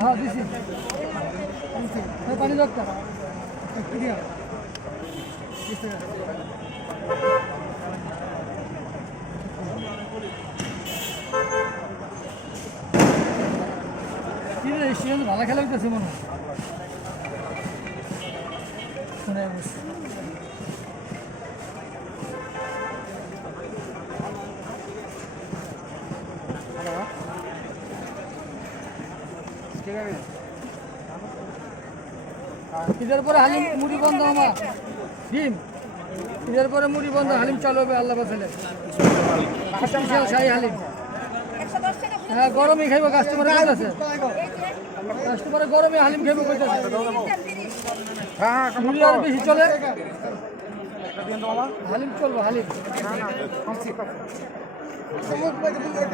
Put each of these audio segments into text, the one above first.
হ্যাঁ দিছি পানি দরকার কি রে স্টুডেন্ট ভালো খেলা হইতেছে মনে হয় শুনে বসে ঈদের পরে হালিম মুড়ি বন্ধ আমার ডিম ঈদের পরে মুড়ি বন্ধ হালিম চালু হবে আল্লাহ বাসালে শাহী হালিম হ্যাঁ গরমই খাইব কাস্টমারে কইতাছে কাস্টমারে গরমে হালিম খাইব কইতাছে হ্যাঁ মুড়ি আর বেশি চলে হালিম চলবো হালিম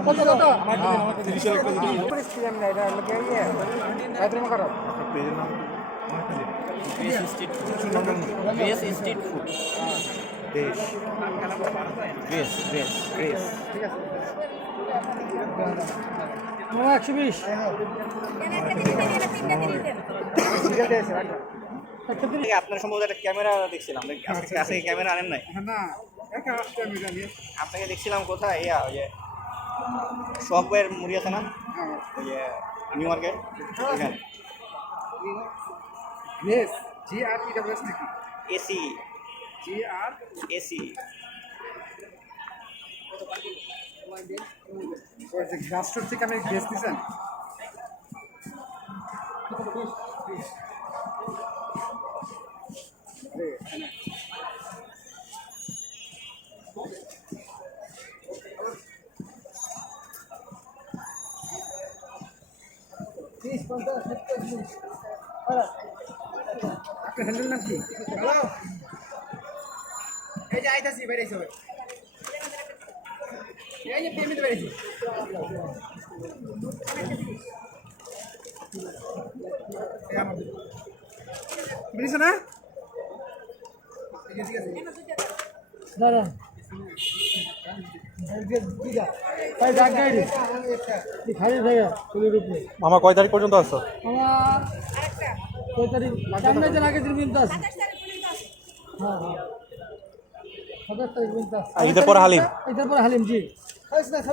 কত কত স্ট্রিট ফুড দেশ গ্রেস গ্রেস গ্রেস ঠিক আছে 120 আপনার সম্ভবত একটা ক্যামেরা দেখছিলাম কাছে ক্যামেরা আনেন নাই না একা আসছে আমি জানি আপনাকে দেখছিলাম কোথায় ইয়া ওই যে শপের মুড়ি আছে না ওই যে নিউ মার্কেট এখানে গ্রেস জি আর ই ডাবল এস নাকি এসি জি আর এসি ওই যে গ্লাস স্টোর থেকে আমি গ্রেস দিছেন আপনার হ্যান্ডেল নাম কি হ্যালো এই যে আইতাছি বেরিয়েছে ভাই এই যে পেমেন্ট বেরিয়েছে বেরিয়েছে না দাঁড়া মামা কয় তারিখ পর্যন্ত আসছো? আমার কয় তারিখ সামনে দিন আগে দিন কিন্তু আছে হ্যাঁ হ্যাঁ 27 তারিখ পর্যন্ত আছে ঈদের পরে হালিম ঈদের পরে হালিম জি 27 তারিখ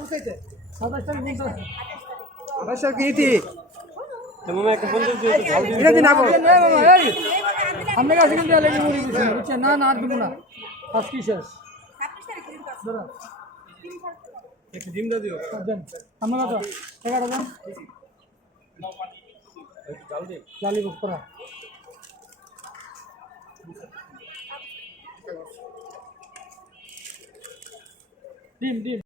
পর্যন্ত আছে আচ্ছা কি ইতি মামা একটা ফোন দিয়ে এটা দিন আবো আপনার কাছে কিন্তু লেগে মুড়ি দিচ্ছি বুঝছেন না না আর দিব না আজকে শেষ দাঁড়া একটু ডিম দাও দিও দেন আপনার কত 11 দেন জালি বুক করা ডিম ডিম